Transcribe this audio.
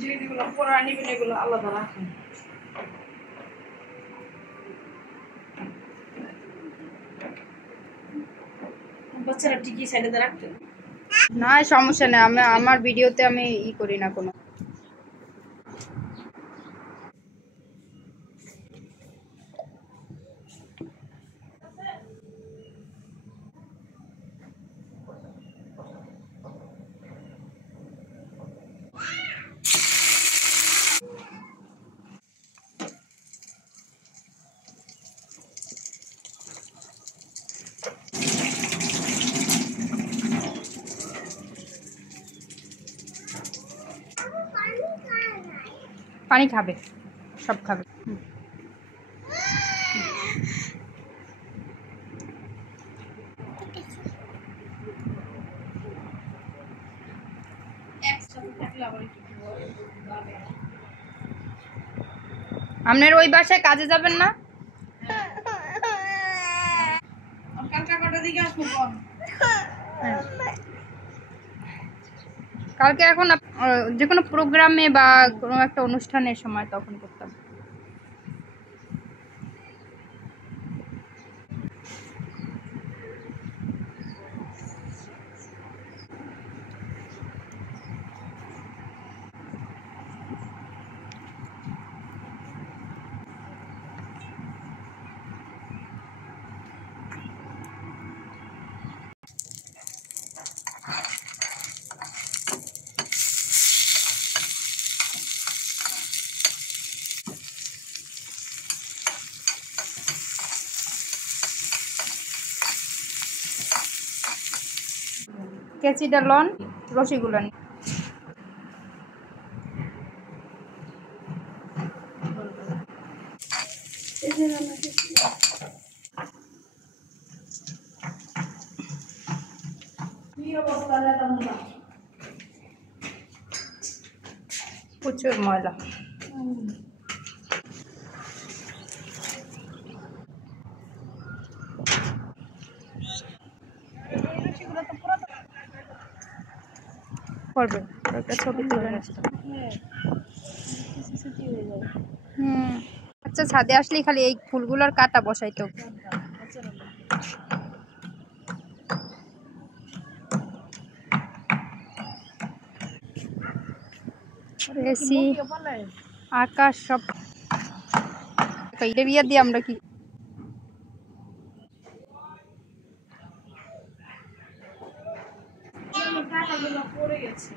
যেগুলো পড়া নিবেন এগুলো আলাদা রাখুন। বাচ্চারা ঠিকই সাইডে রাখতেন না, সমস্যা নেই, আমার ভিডিওতে আমি করি না কোনো। পানি খাবে, সব খাবে। আপনার ওই বাসায় কাজে যাবেন না? কালকে এখন যে কোনো প্রোগ্রামে বা কোনো একটা অনুষ্ঠানের সময় তখন করতাম। কেচিটা লন, রসিগুলো নিন। প্রচুর ময়লা। করবে একটা ছবি তুলে আচ্ছা, ছাদে আসলেই খালি এই ফুলগুলোর কাটা বসাইতো। এসি, আকাশ সব বিয়ে দিয়ে আমরা কি পড়ে গেছে।